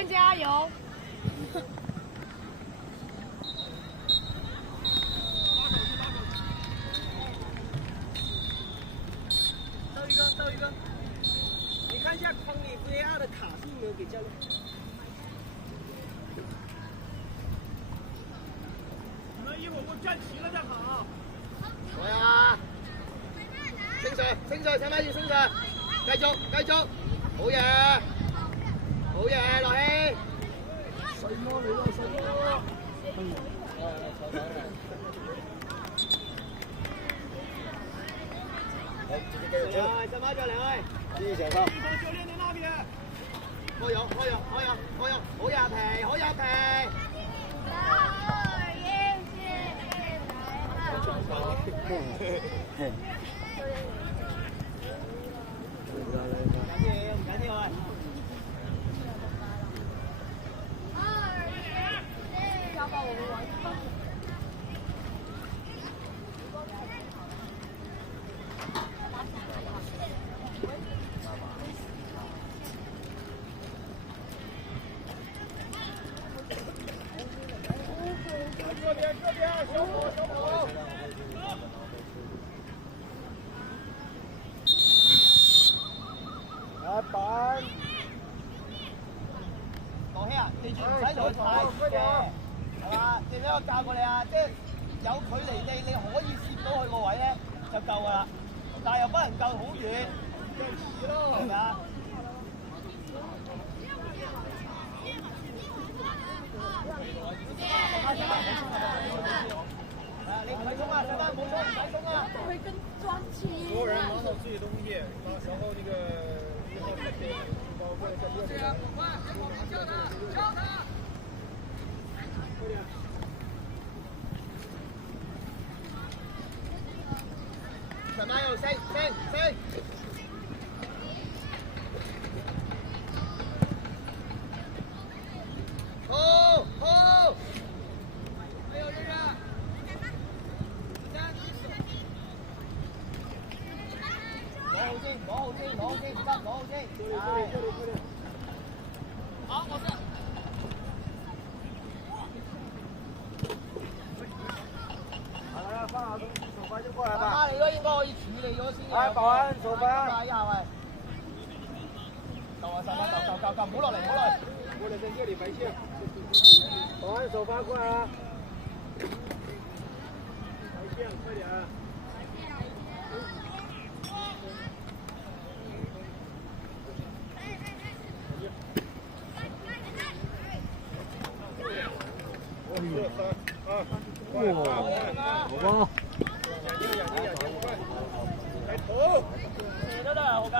班加油！倒一个，倒一个。你看一下框里 VAR 的卡是没有给教练。你们一会儿给我站齐了再跑。好呀！升上，升上，上翻要升上，繼續，繼續，好嘢，好嘢，落氣。細魔嚟咯，細魔。來，小馬再來，繼續上。一同教練在那邊。開油，開油，開油，開油，好嘢皮，好嘢皮。唔緊要啊！要把我们玩疯。這邊，小跑，小跑。來板。羅希啊，記住唔使做太遠嘅，係嘛？記唔記得我教過你啊？即係有距離你可以攝到佢個位咧就夠㗎啦，但係又不能夠好遠，係咪啊？你唔使衝啊，上班冇衝，唔使衝啊！会更专心。所有人忙好自己东西，到时候这个以后再给包括这个。上班又升。好。还有这个。攞好先，唔得，攞好先。好，我先。好了，放好手把就過來吧。媽嚟咯，應該可以處理咗先。來，保安手把。一下喂。夠啊，夠，唔好落嚟，過來在這裡白線。保安手把過來啊。白線，快點。哇，好吧。抬頭。射都得啊，好雞。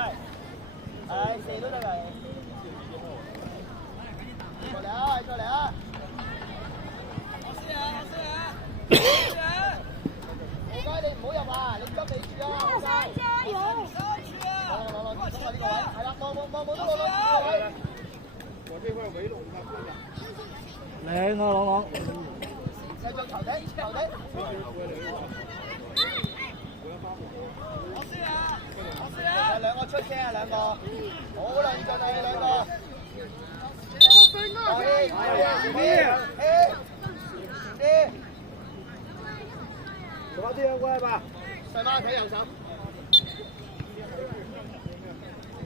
係，射都得㗎。再嚟啊！我試下。好雞，你唔好入啊！你執你住啊！好雞。加油！攞，呢個位，係啦，望都攞呢個位。我這塊圍攏他過來。靚啊，朗。繼續頭頂。我試下。兩個出聲啊，兩個。好論盡啊，你兩個。手把這樣過來吧。細媽睇右手。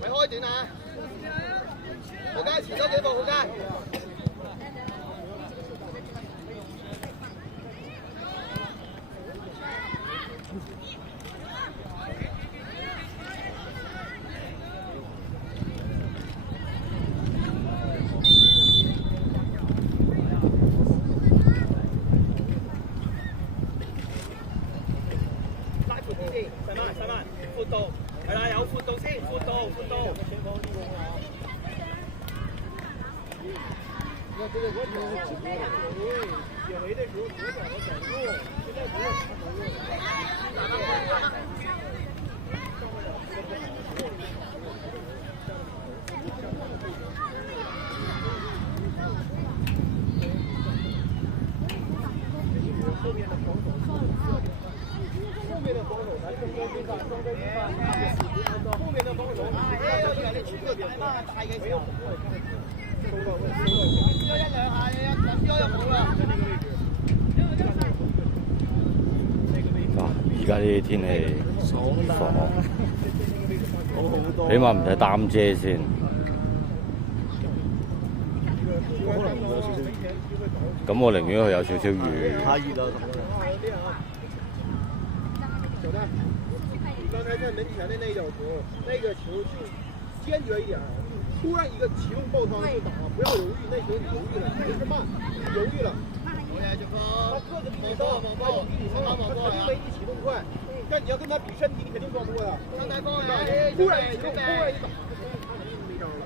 咪開短啊！好街遲多幾步，好街。拉闊啲先，細媽，闊度，係啦，有闊度先，闊度。那這個我挺緊張的，解圍的時候左腳的角度，現在不要長頭肉。後面的防守咱更多地方装在地方，後面的防守，要以為你全部大媽大嘅時候。一兩下嘅，咁多就冇啦。嗱，而家啲天氣爽，好好多。起碼唔使擔遮先。可能會有少少雨。咁我寧願佢有少少雨。太熱啦！小戴，你剛才看门前的那脚球，那个球就坚决一点，突然一个启动爆仓就打，不要犹豫，那球你犹豫了，不是慢，你犹豫了。他个子比你大，他有比你长，他肯定没你启动快。但你要跟他比身体，你肯定撞不过呀。突然一启动，突然一打，没招了。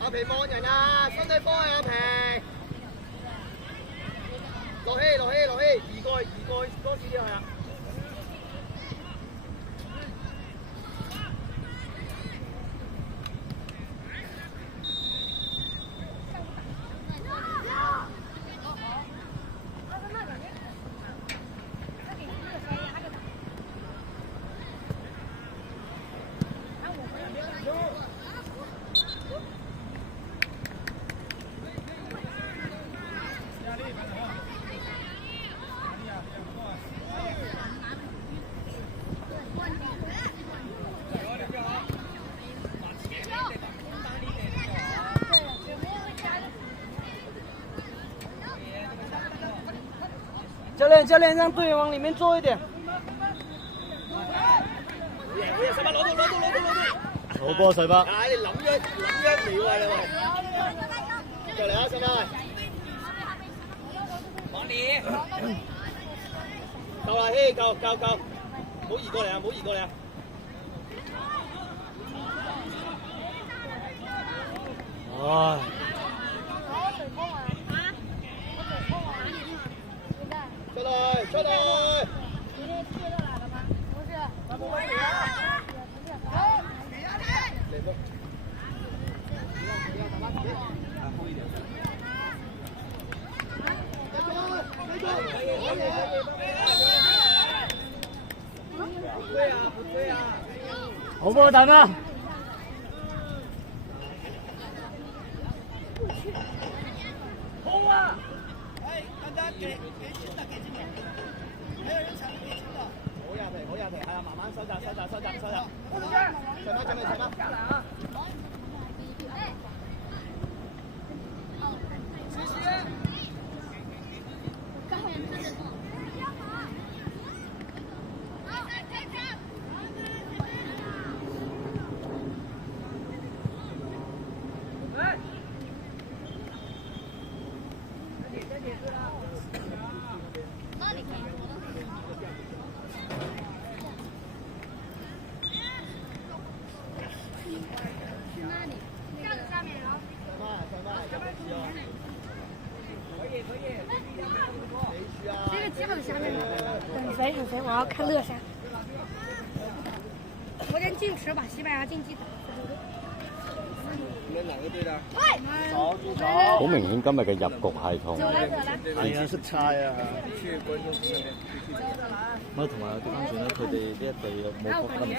阿皮望人啊，身體方向阿皮，落氣，移過多少啲係啊？教练，让队员往里面坐一點。好波水北。你諗一秒啊你喂，就嚟啊，細妹。往你。夠啦，希夠，唔好移過嚟啊，唉。出來！今天退热来了吗？不是，不是。好波大媽。空啊！哎，大家給錢的，沒有人搶給錢的。好呀皮，係啦，慢慢收集。上啦！下來啊！謝謝。这个架子下面很肥，我要看乐山。昨天净池把西班牙晋级打。你哪個隊的？好明顯今日嘅入局係同係啊，識猜啊！乜同埋調翻轉咧，佢哋呢一隊冇國金勝。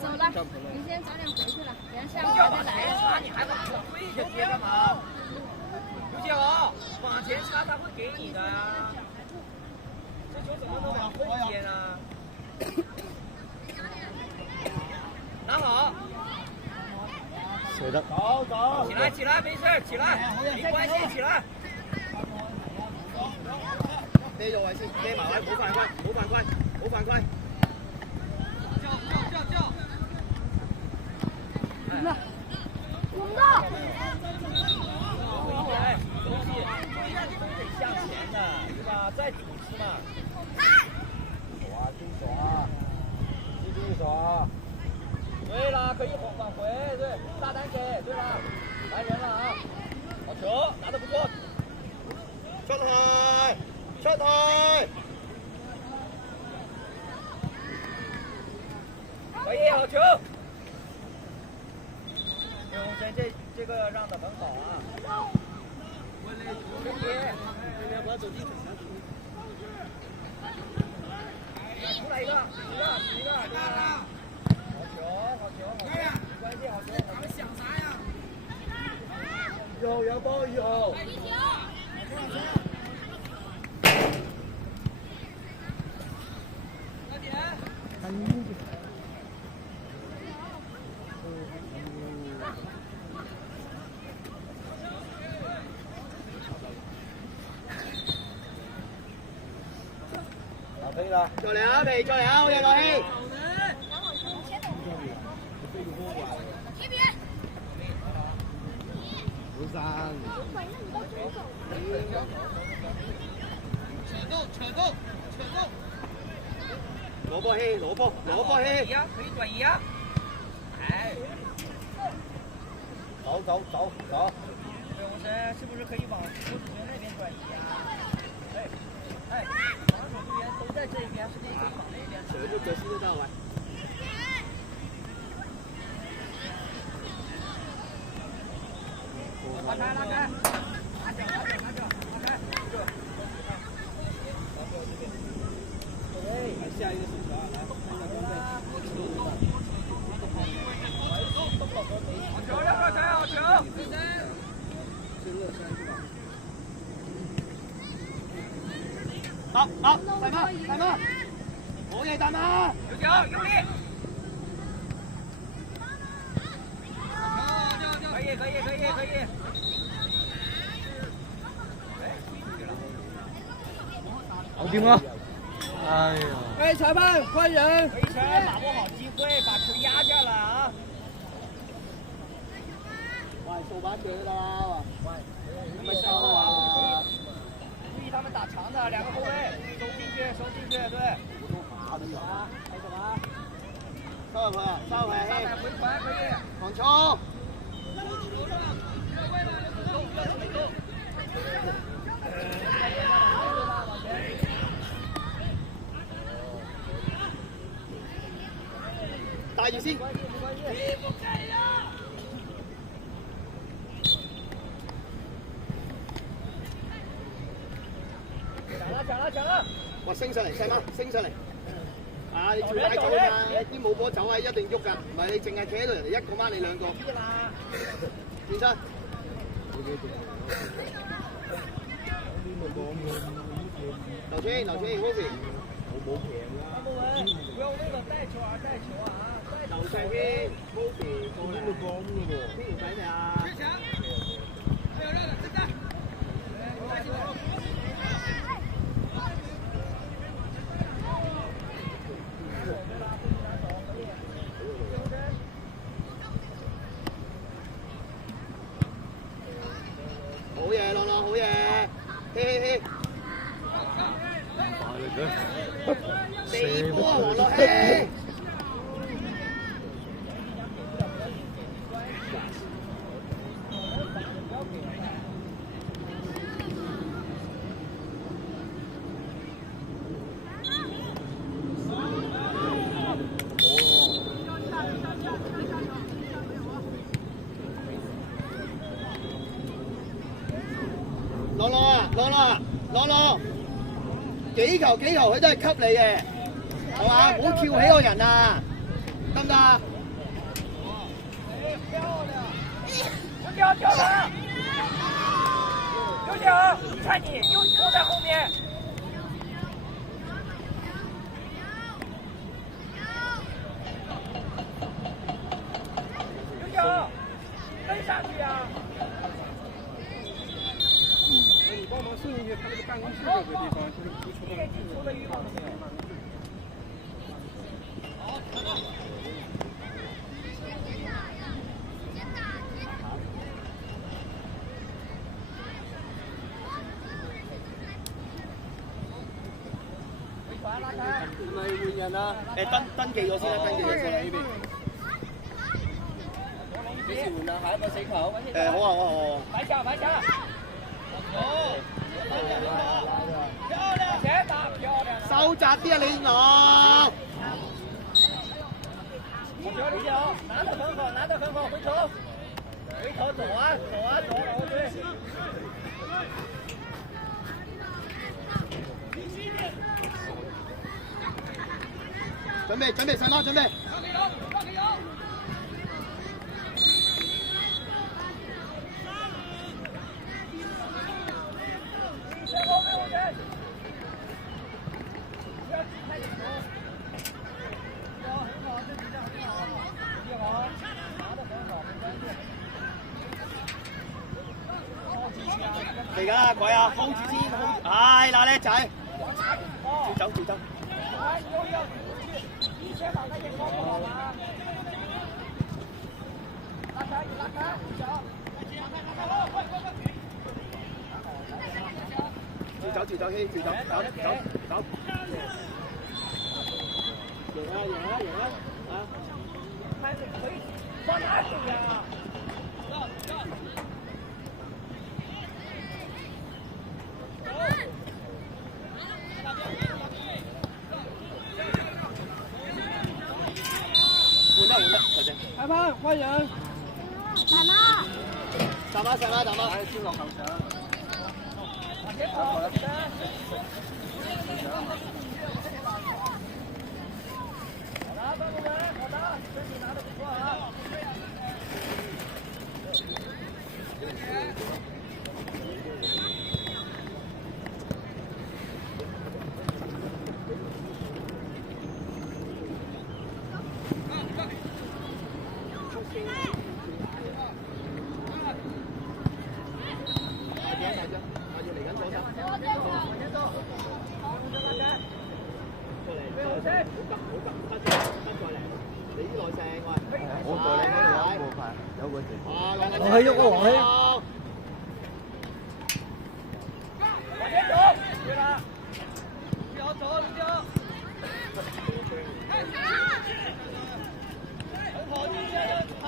走了，你先早點回去了，等下午再來。你還往後推一些幹嘛？劉建豪，往前插他會給你的呀。這球怎麼能往後接呢？拿好。死嚟得。走走，起来起来，没事，起来，没关系，起来。啤咗位先，啤埋位，冇犯規，冇犯規，冇犯規。我们到。东西得向前的，对吧？再主持嘛。哇，真爽！真爽！对了，可以往回，对，大胆给，对吧？来人了啊！好球，拿得不错。出去，出去。可以，好球。刘洪生，这个让的很好啊。身体，不要走地腿下去。出来一个，一个，好球，关键好球。他们想啥呀？有波以後。可以了。再嚟啊，未？再嚟啊，好嘢，各位。刘三。攞波氣，攞波氣。可以轉移啊！哎，走。刘洪生是不是可以往球主队那边轉移啊？哎，防守队员都在这一边，是不是可以往那边？上咗腳先都得喂。拉开，拿脚，拉开。下一个手球，来，好球，廖少才，好球。好，大媽，好嘢，大媽。有腳，用力。可以。好掂啊！哎呀！哎，裁判，快人！回城，把握好机会，把球压下来啊！喂，掃把腳得啦，注意身後啊！注意他們打長的，兩個後衛，收進去，對。收入去啊，收入去。回傳可以。防衝。大熱先。搶啦！哇，升上嚟，細媽，升上嚟。啊，你條帶走啊嘛，啲冇波走啊，一定喐㗎，唔係你淨係企喺度，人哋一個掹你兩個。健身。劉青 ，Kobe。冇平啊！不要為了帶球而帶球啊！劉世軒 ，Kobe 過嚟。邊度講㗎喎？邊條仔嚟啊？好嘢，朗朗好嘢，嘿。四波啊，黃樂希。朗朗，幾球佢都係給你嘅，係嘛？唔好翹起個人啊，得唔得啊？有腳了！你看你又拖在後面。有腳！上去啊！你帮忙顺一下他那个办公室这个地方，就是不出一点基础的欲望都没有。係咪換人啊？登記咗先啦，登記咗先啦呢邊。幾時換啊？下一個死球。好啊好啊好啊。擺下擺下。好。漂亮，前打漂亮。收窄啲啊，李龍。拿得很好，拿得很好，回头，回头走啊走啊走啊，对。準備上啦，準備。嚟㗎啦，鬼啊！hold住先，hold住。唉，嗱叻仔，照走照走。先把那眼光不好吗？拉开，拉开，走。照走，照走，希，照走，走走走。贏啦，贏啦，贏啦！啊！快點，可以放哪去呀？裁判換人。站啦！站啦，站啦，站啦！先落球場。我喺喐喎，我喺。往前走，对了，不要走，不要。很好，你先要跑，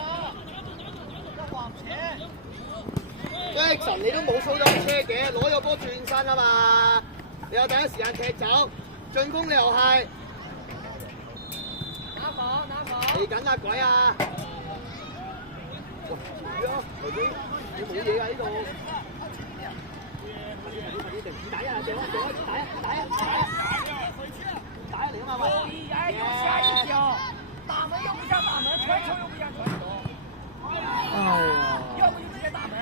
要往前。Jackson，你都冇掃咗車嘅，攞咗波轉身啊嘛，你有第一時間踢走，進攻你又係。拿跑，拿跑。嚟緊啊，鬼啊！住啊，頭先你冇嘢㗎呢度。打一下，掉啊，打一，打一嚟啊嘛！右一眼，右下一脚，打门又不想打门，传球又不想传球。哎呀！要不就直接打门，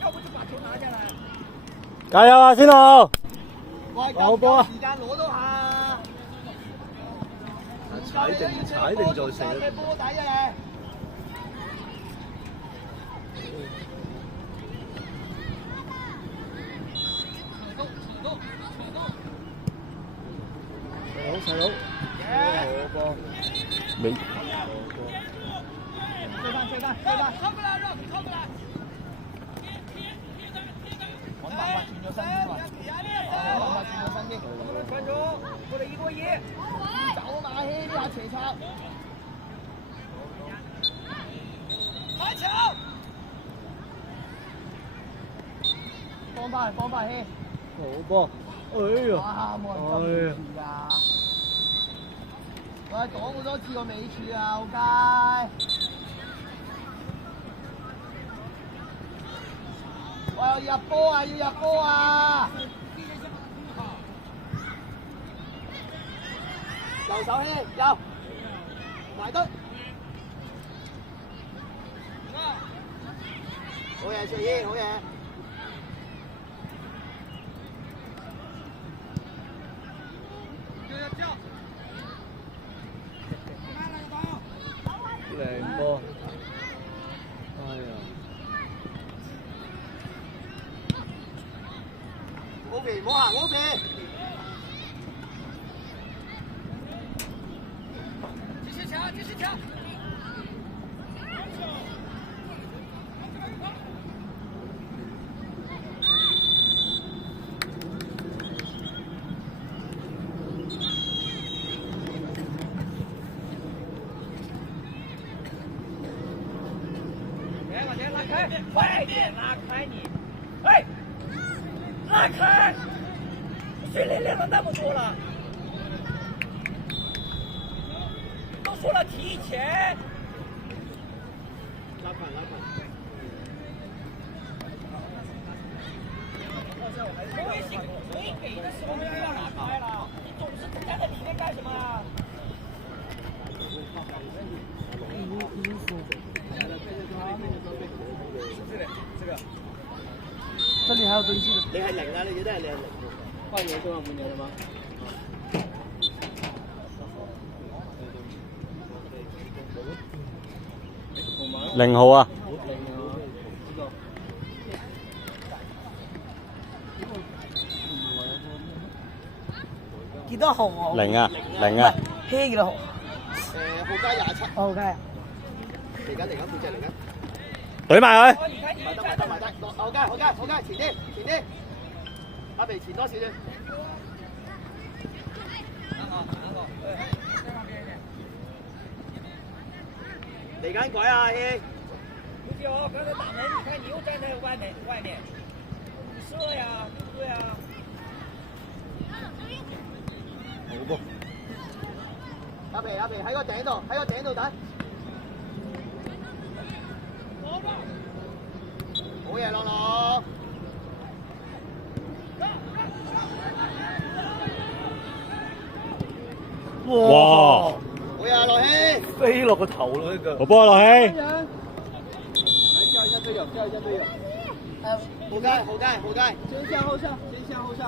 要不就把球拿下來。加油啊，先路！好波啊！時間攞到下。踩定就死啦。波底啊！細佬，好波，未。靠過來，繞，靠過來。揾辦法轉咗身英喎，揾辦法轉咗身英。能不能傳中？過來1對1。走馬希呢下斜插。開球！幫翻希。好波，哎呀！哇！冇人執住㗎。我講好多次個尾柱啊，好街。我要入波啊！要入波啊！右手希，右，埋堆。好嘢，卓依，好嘢。靚波。继续抢。往前拉开，快点拉开你！哎，拉开！训练练了那么多了，都说了提前。拉开，拉开。所以给的时候就要拉开了，你总是站在里面干什么啊？这里还有登记的。你係零啊？你記得係你係零。換年多少5年了嗎？0號啊！幾多號啊0啊，0啊。K 幾多號？號加27。哦，OK。嚟緊背脊嚟緊。懟埋佢。埋得，好嘅，前啲，阿鼻前多少少。嚟緊鬼啊！希。不行，刚才打门，你看你又站在外面，你射呀，对不对啊？好噃。阿皮喺個頂度等。好嘢，朗朗。哇！好嘢，樂希。飛落個頭咯呢個。好波啊，樂希！叫一下隊友。後街。先向後上。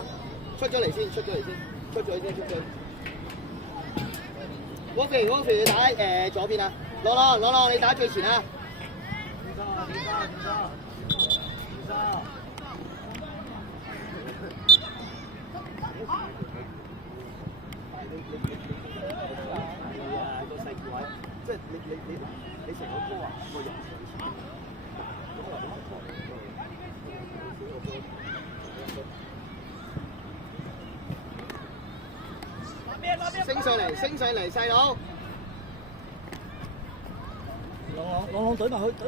出咗嚟先。Wolfie 你打左邊啊，朗朗你打最前啊。個細位，即係你成個波啊，個人升上嚟，細佬。朗朗懟埋佢，逼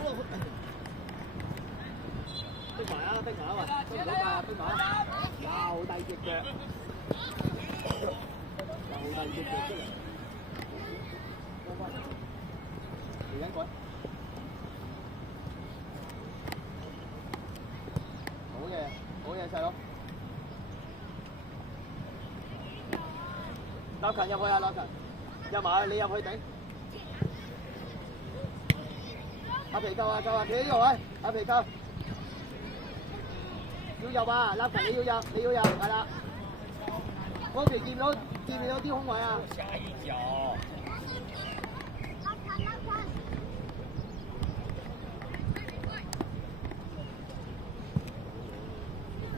埋啊！逼埋啊！又低隻腳出嚟，嚟緊鬼。好嘢，細佬。立勤入去啊！入埋去，你入去頂。阿皮扣啊！企喺呢個位，阿皮扣。要入啊！立勤你要入，係啦。嗰邊見唔到啲空位啊？下一腳。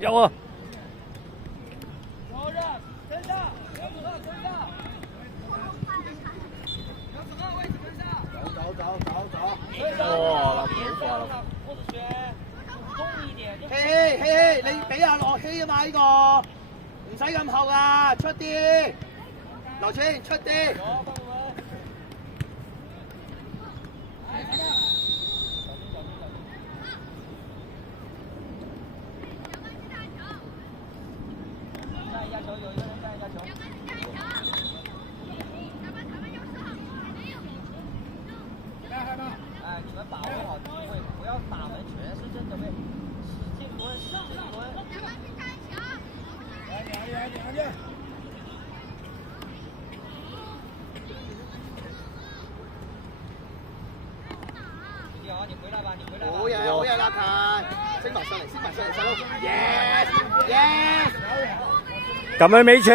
有啊！跟上哇！嘿，你俾阿樂希啊嘛呢個，唔使咁後啊，出啲，劉青出啲。你们把握好机会，不要打门全是正着位，使劲蹲。好，你回来吧，好嘢，拉近，升埋上嚟，細佬 ，yes，撳佢尾柱。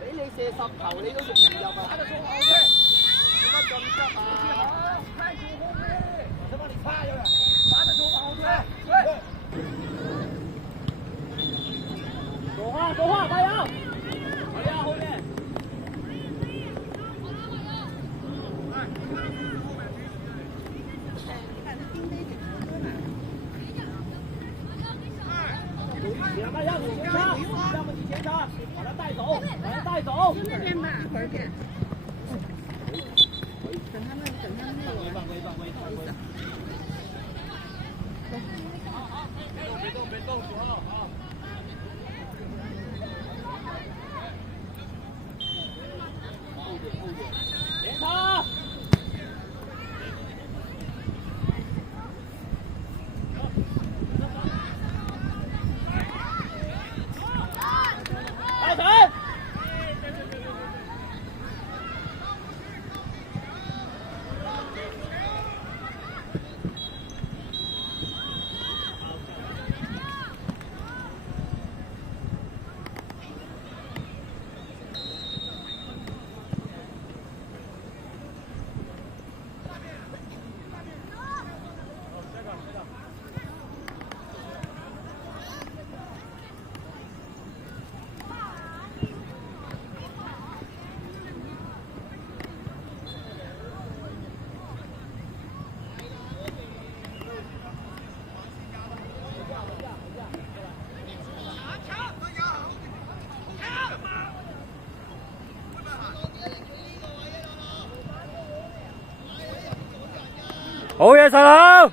俾你射10球，你都容易入啊！點解咁急啊？我帮你擦下去，拿着球往后推。走啊，加油！好呀，后面。带走，把人带走。就那边吧，一会儿点。等他们那个。不好意思啊。别动，9号啊！连他。大神。好嘢，細佬！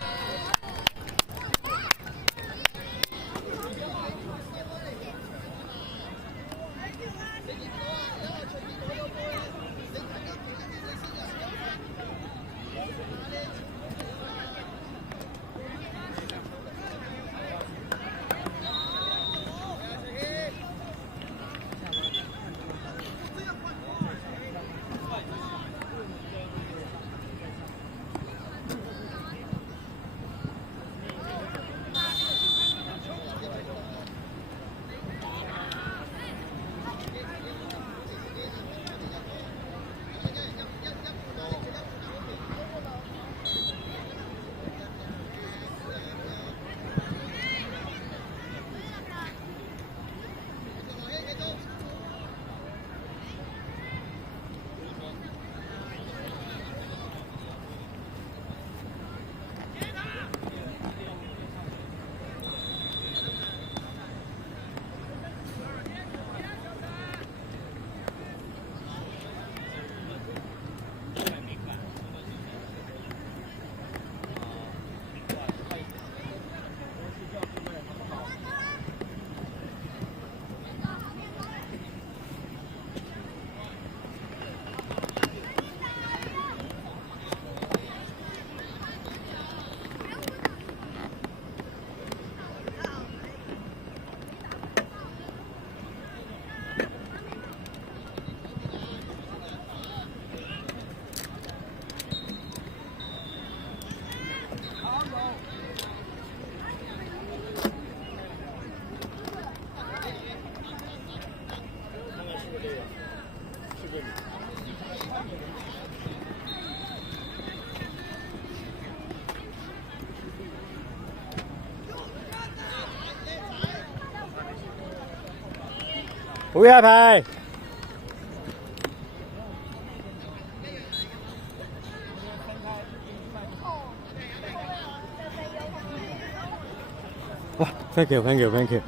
好嘢牌！哇 ！Thank you。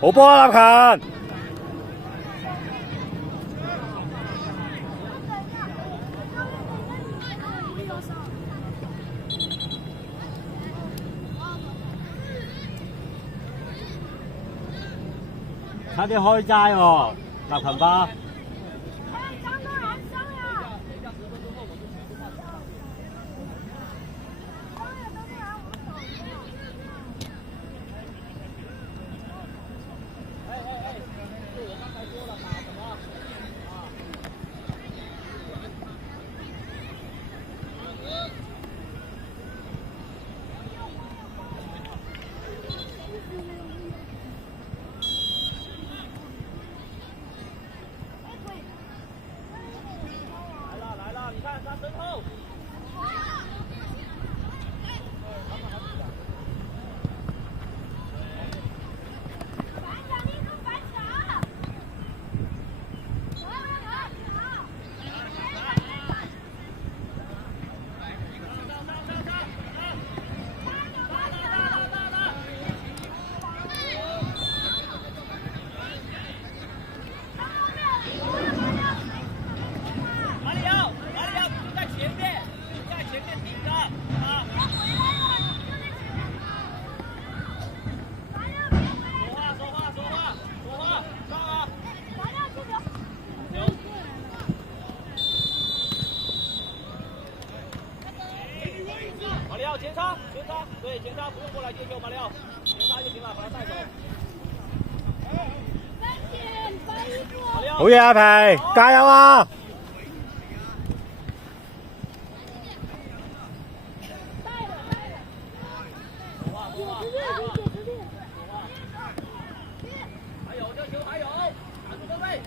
好波啊，立勤！差啲開齋喎，立勤吧。前插，对，前插不用过来接球，马里奥，前插就行了，把他带走。好嘢啊，皮，加油啊！还有这球，还有，打住分位。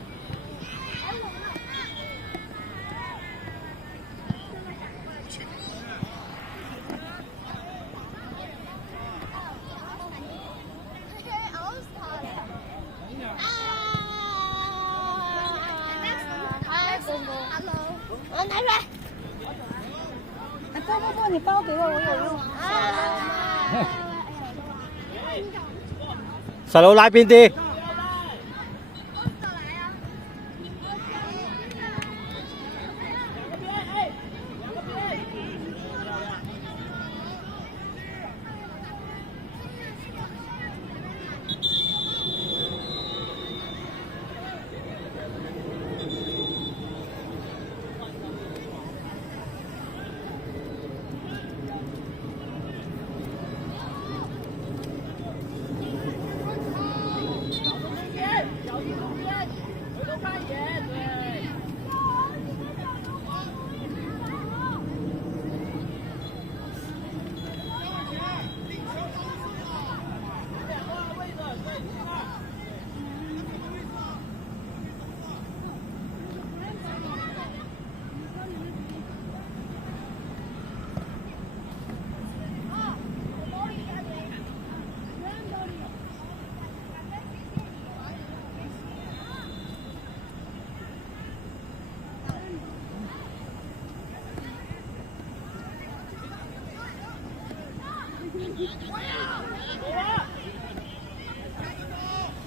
我拿出来。不，你包给我，我有用。細佬拉邊啲？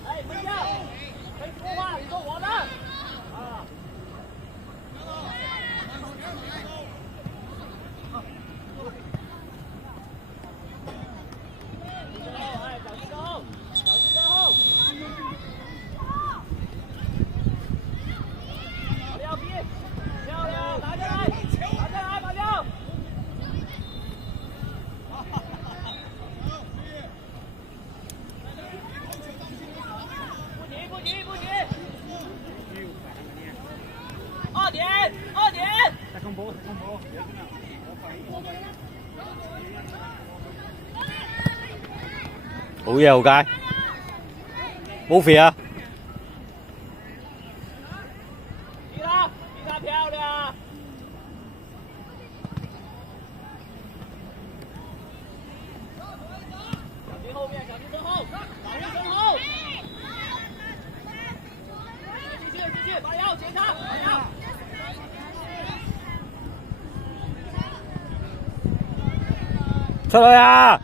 哎，不要，没说话，你说我的。啊。哎，小心身后，小心身后。马里奥逼，漂亮，拿下来，拿下来，马里奥。2點，好嘢，豪佳 ，Movie 啊！逼他漂亮！小心后面，小心身后，保护身后。继续，马里奥前插，马里奥。出去啊！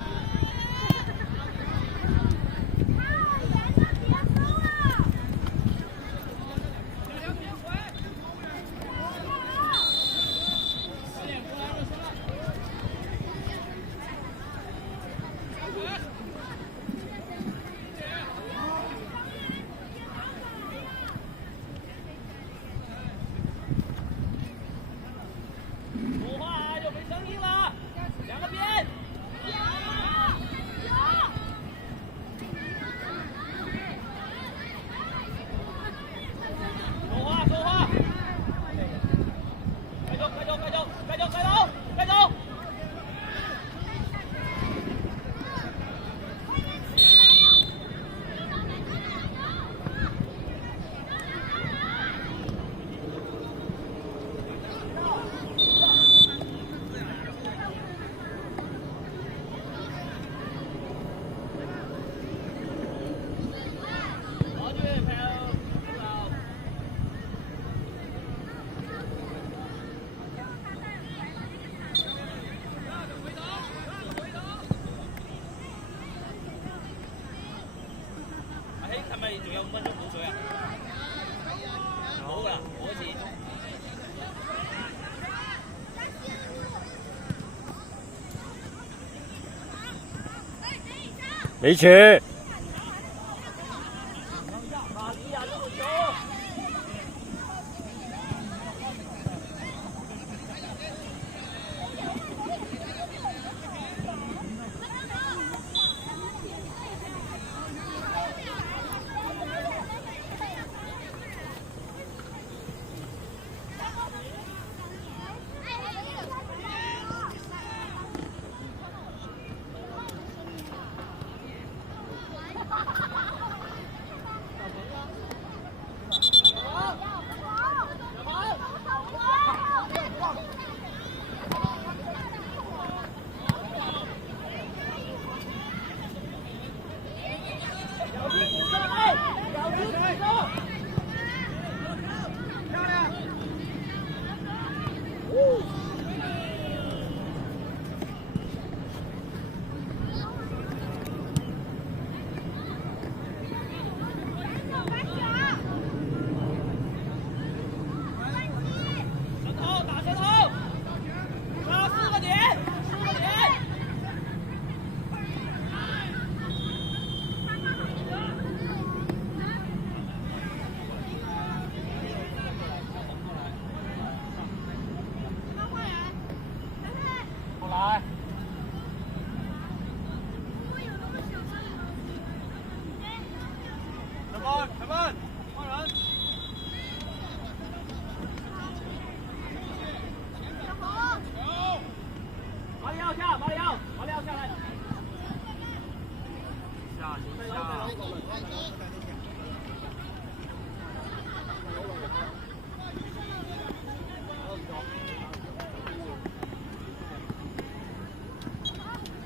仲有5分鐘冇水啊？冇㗎啦，冇錢。李柱。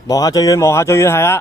望下最遠，望下最遠係啦。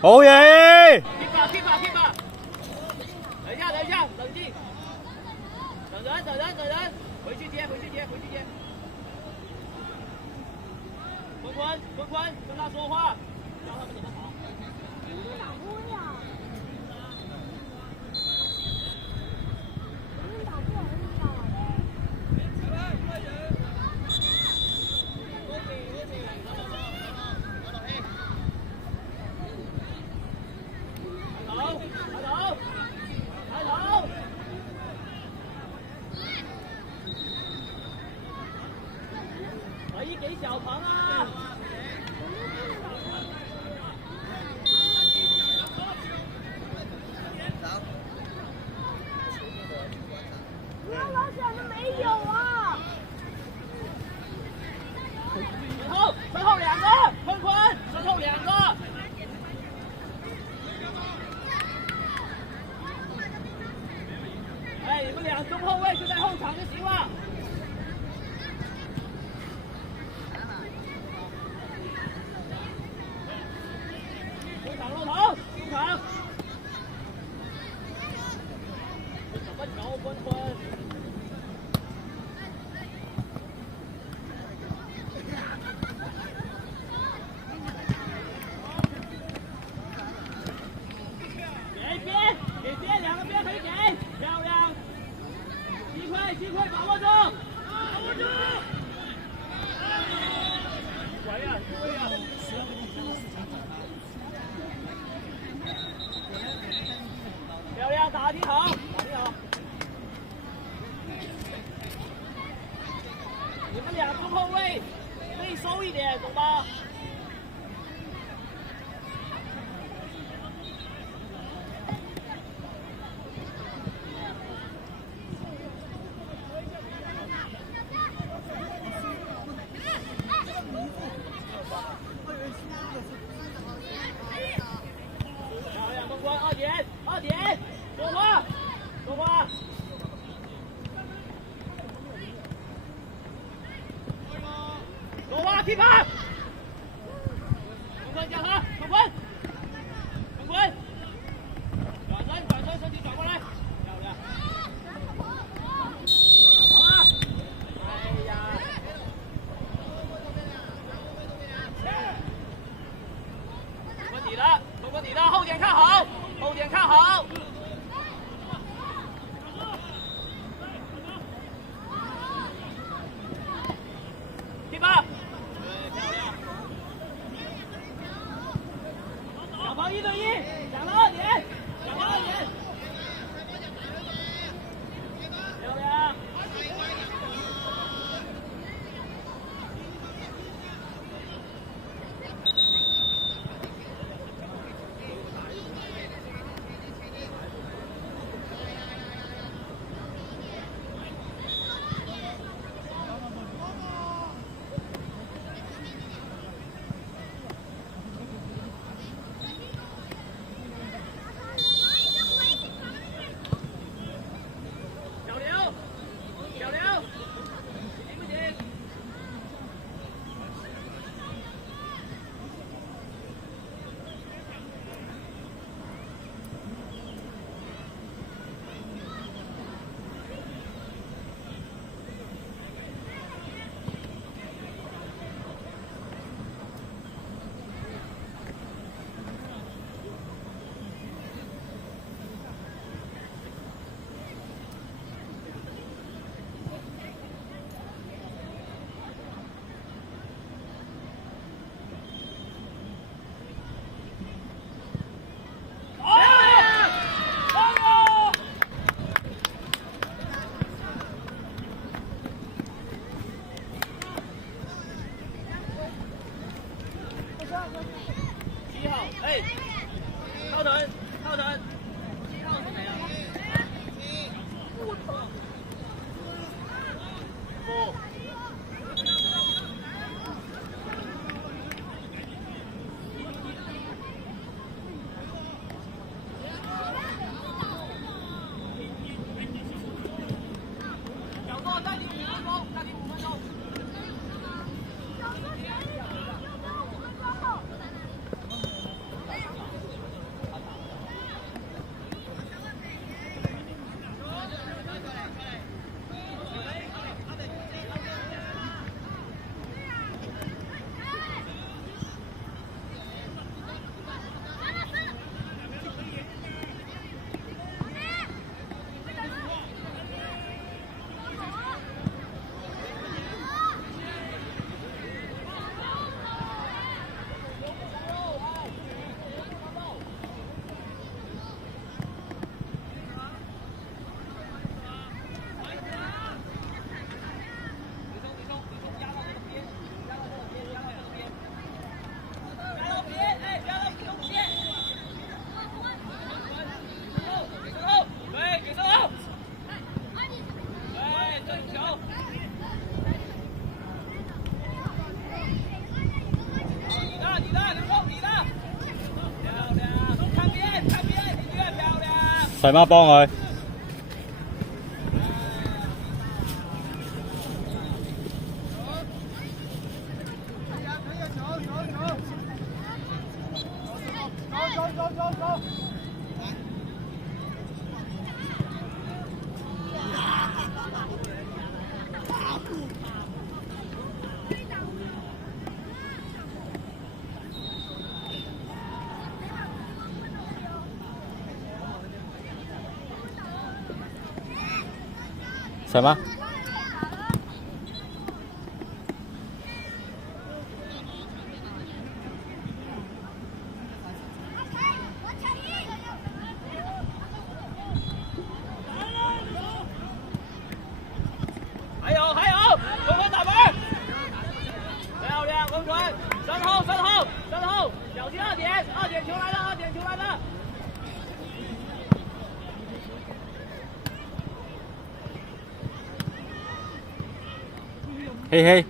好嘢！ keep 吧，等一下，冷靜，等人，回去接，坤坤，跟他說話，教他們怎麼跑。幾小鵬啊！不要老想着沒有啊！身後兩個，坤坤，身後兩個。哎，你們倆中後衛就在後場就行了。机会把握住！漂亮，打得好，你们俩中后卫内收一点，懂吗？細媽幫佢。細媽。还有，公分打门，漂亮，公纯，身后，小心2点，球来了，嘿嘿。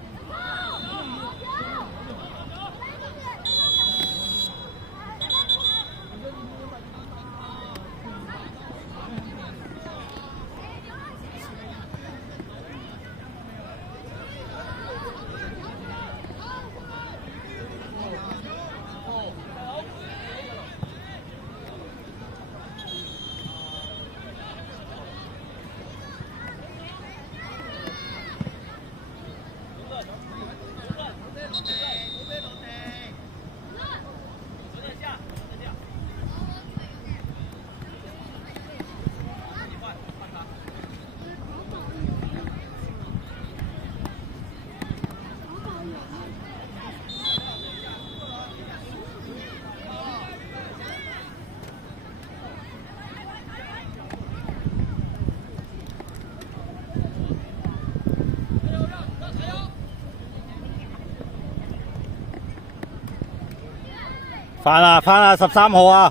翻啦，13號啊！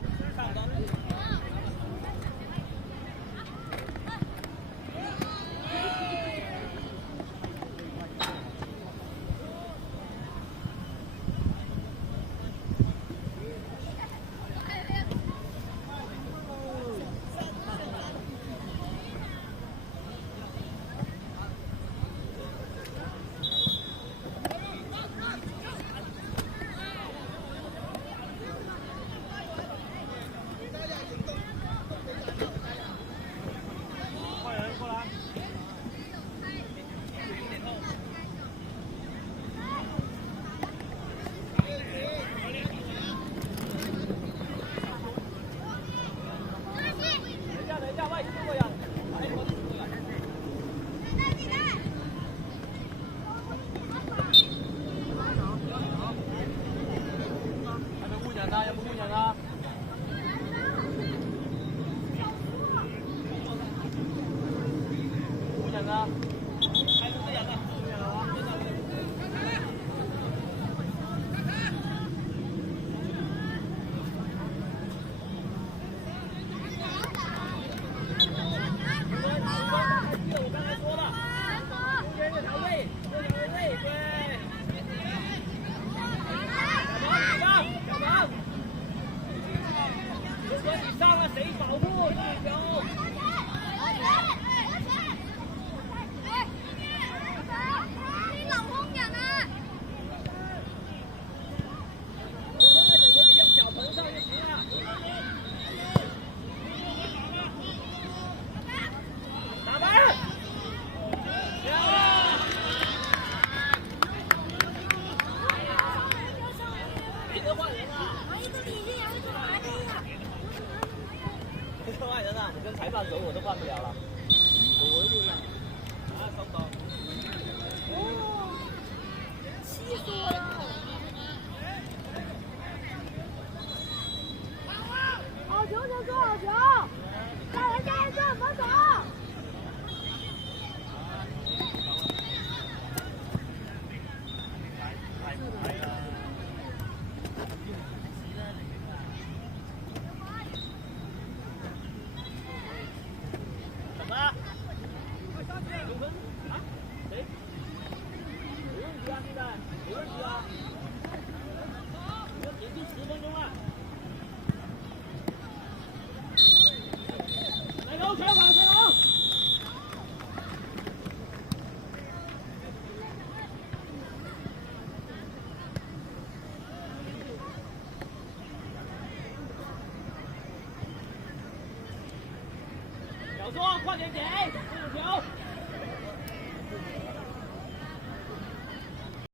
裁判手我都换不了了。我就了，啊，收到。哦，气死我了！好球，球叔，好球！加油，加油，防守！没问题啊，现在没问题啊。说，快点给，5球。